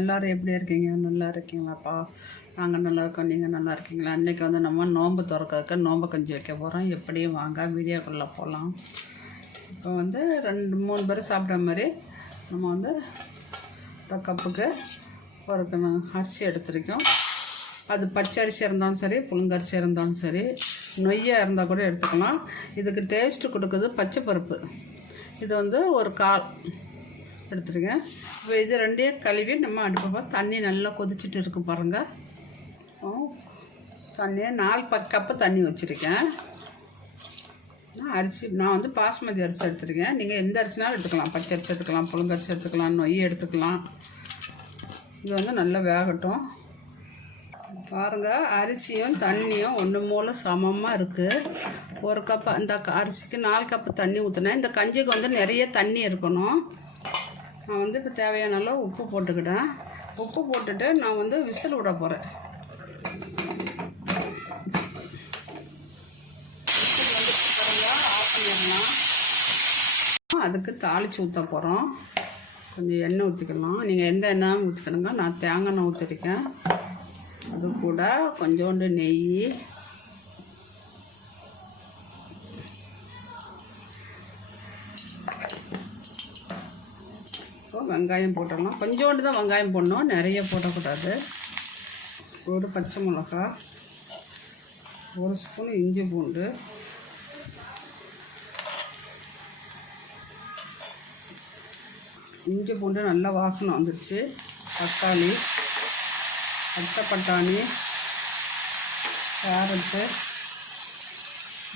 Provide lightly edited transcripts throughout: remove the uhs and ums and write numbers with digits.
எல்லோரும் எப்படி இருக்கீங்க? நல்லா இருக்கீங்களாப்பா? நாங்கள் நல்லா இருக்கோம். நீங்கள் நல்லா இருக்கீங்களா? இன்றைக்கி வந்து நம்ம நோன்பு திறக்கிறதுக்கு நோன்பு கஞ்சி வைக்க போகிறோம். எப்படியும் வாங்க வீடியோக்குள்ளே போகலாம். இப்போ வந்து 2-3 பேர் சாப்பிட்ற மாதிரி நம்ம வந்து இப்போ கப்புக்கு ஒரு அரிசி எடுத்துருக்கோம். அது பச்சை அரிசி இருந்தாலும் சரி, புழுங்கரிசி இருந்தாலும் சரி, நொய்யாக இருந்தால் கூட எடுத்துக்கலாம். இதுக்கு டேஸ்ட்டு கொடுக்குது பச்சை பருப்பு. இது வந்து ஒரு 1/4 எடுத்துருக்கேன். இப்போ இது ரெண்டையும் கழுவி நம்ம அடுப்பை தண்ணி நல்லா கொதிச்சுட்டு இருக்கு பாருங்கள். தண்ணியை 4 கப்பு தண்ணி வச்சுருக்கேன். அரிசி நான் வந்து பாஸ்மதி அரிசி எடுத்துருக்கேன். நீங்கள் எந்த அரிசினாலும் எடுத்துக்கலாம். பச்சை அரிசி எடுத்துக்கலாம், புழுங்கரிசி எடுத்துக்கலாம், நொய் எடுத்துக்கலாம். இது வந்து நல்லா வேகட்டும். பாருங்கள், அரிசியும் தண்ணியும் ஒன்று போல் சமமாக இருக்குது. ஒரு கப்பு அந்த அரிசிக்கு 4 கப்பு தண்ணி ஊற்றினேன். இந்த கஞ்சிக்கு வந்து நிறைய தண்ணி இருக்கணும். நான் வந்து இப்போ தேவையான அளவு உப்பு போட்டுக்கிட்டேன். உப்பு போட்டுட்டு நான் வந்து விசில் விட போகிறேன். விசில் வந்து ஆஃப் பண்ணிடலாம். அதுக்கு தாளித்து ஊற்ற போகிறோம். கொஞ்சம் எண்ணெய் ஊற்றிக்கலாம். நீங்கள் எந்த எண்ணெயும் ஊற்றிக்கணுங்க. நான் தேங்காய் எண்ணெய் ஊற்றிருக்கேன். அது கூட கொஞ்சோண்டு நெய், வெங்காயம் போட்டுடலாம். கொஞ்சோண்டு தான் வெங்காயம் போடணும், நிறைய போடக்கூடாது. ஒரு பச்சை மிளகா, 1 ஸ்பூன் இஞ்சி பூண்டு, இஞ்சி பூண்டு நல்லா வாசனை வந்துடுச்சு. தக்காளி, பச்சை பட்டாணி, கேரட்டு,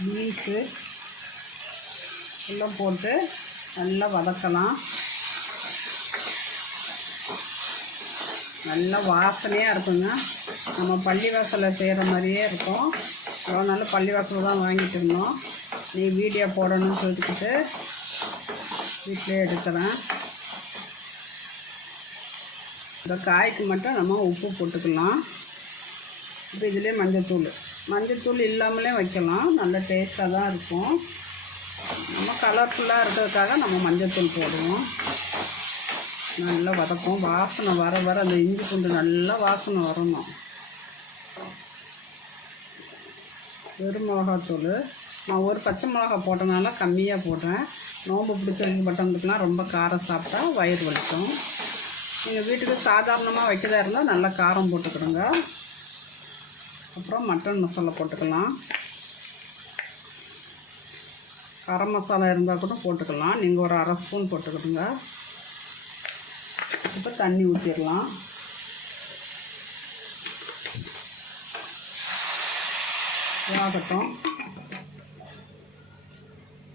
பீன்ஸு எல்லாம் போட்டு நல்லா வதக்கலாம். நல்லா வாசனையாக இருக்குங்க. நம்ம பள்ளி வாசலில் செய்கிற மாதிரியே இருக்கும். அவ்வளோ நாள் பள்ளி வாசல் தான் வாங்கிட்டு இருந்தோம். நீ வீடியோ போடணும்னு சொல்லிக்கிட்டு வீட்டிலே எடுக்கிறேன். இந்த காய்க்கு மட்டும் நம்ம உப்பு போட்டுக்கலாம். இப்போ இதிலே மஞ்சத்தூள் இல்லாமலே வைக்கலாம். நல்ல டேஸ்ட்டாக தான் இருக்கும். நம்ம கலர்ஃபுல்லாக இருக்கிறதுக்காக நம்ம மஞ்சத்தூள் போடுவோம். நல்லா வதக்கும். வாசனை வர அந்த இஞ்சி பூண்டு நல்லா வாசனை வரணும். வெறும் மிளகாத்தூள் நான் ஒரு பச்சை மிளகா போட்டனால கம்மியாக போடுறேன். நோம்பு பிடிச்சவங்களுக்குலாம் ரொம்ப காரம் சாப்பிட்டா வயிறு வலிக்கும். நீங்கள் வீட்டுக்கு சாதாரணமாக வைக்கிறதா இருந்தால் நல்லா காரம் போட்டுக்கிடுங்க. அப்புறம் மட்டன் மசாலா போட்டுக்கலாம். கரம் மசாலா இருந்தால் கூட போட்டுக்கலாம். நீங்கள் ஒரு 1/2 ஸ்பூன் போட்டுக்கிடுங்க. இப்போ தண்ணி ஊற்றிடலாம். வேகட்டும்.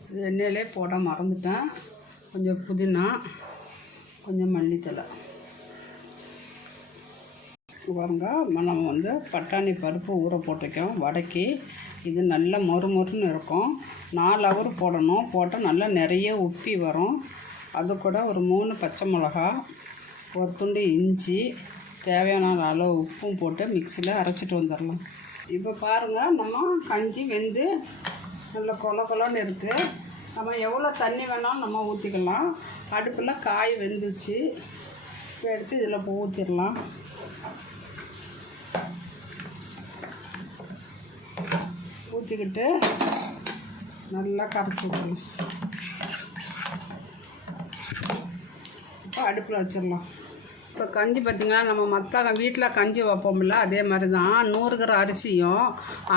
இது எண்ணெயிலே போட மறந்துட்டேன். கொஞ்சம் புதினா, கொஞ்சம் மல்லித்தலை பாருங்க. நம்ம வந்து பட்டாணி பருப்பு ஊற போட்டிருக்கோம் வடக்கி. இது நல்லா மொறுமொறுன்னு இருக்கும். 4 ஹவர் போடணும். போட்டால் நல்லா நிறைய உப்பி வரும். அது கூட ஒரு 3 பச்சை மிளகா, ஒரு துண்டு இஞ்சி, தேவையான அளவு உப்பும் போட்டு மிக்சியில் அரைச்சிட்டு வந்துடலாம். இப்போ பாருங்கள், நம்ம கஞ்சி வெந்து நல்ல கொலன்னு இருக்குது. நம்ம எவ்வளோ தண்ணி வேணாலும் நம்ம ஊற்றிக்கலாம். அடுப்பில் காய் வெந்துச்சு. இப்போ எடுத்து இதில் ஊற்றிடலாம். ஊற்றிக்கிட்டு நல்லா கரைச்சி விட்டுடலாம். இப்போ அடுப்பில் வச்சிடலாம். இப்போ கஞ்சி பார்த்திங்கன்னா நம்ம மற்ற வீட்டில் கஞ்சி வைப்போம்ல, அதே மாதிரி தான் 100 கிராம் அரிசியும்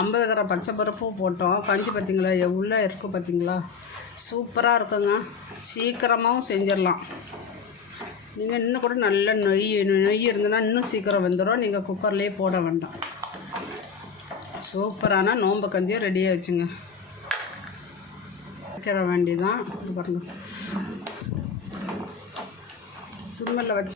50 கிராம் பச்சை பருப்பும் போட்டோம். கஞ்சி பார்த்திங்களா எவ்வளோ இருக்குது பார்த்திங்களா? சூப்பராக இருக்குங்க. சீக்கிரமாகவும் செஞ்சிடலாம். நீங்கள் இன்னும் கூட நல்ல நொய் இருந்ததுன்னா இன்னும் சீக்கிரம் வந்துடும். நீங்கள் குக்கர்லேயே போட வேண்டாம். சூப்பரான நோம்பு கஞ்சியை ரெடியாக வச்சுங்க. வைக்கிற வேண்டிதான். பாருங்கள், சிம்மில் வச்சு